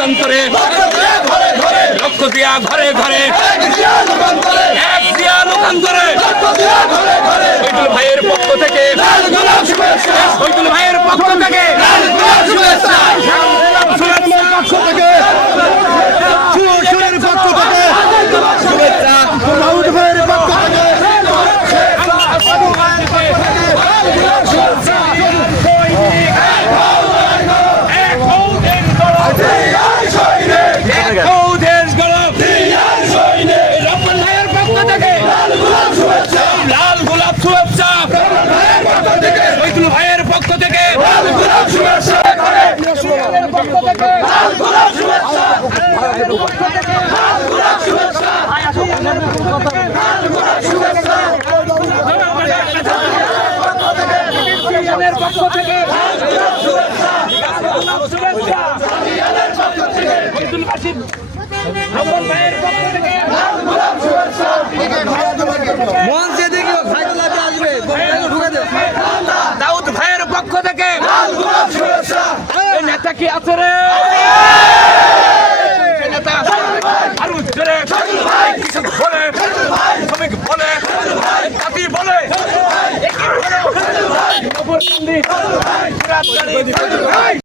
করে লক্ষ্য দিয়া ঘরে ঘরে এক দিয়া লোকান্তরে শহীদুল ভাইয়ের পক্ষ থেকে শহীদুল ভাইয়ের পক্ষ থেকে ভাইয়ের পক্ষ থেকে দাউদ ভাইয়ের পক্ষ থেকে নেতা কি আছে রে নেতা আরো জোরে বলে শ্রমিক বলে জাতি বলে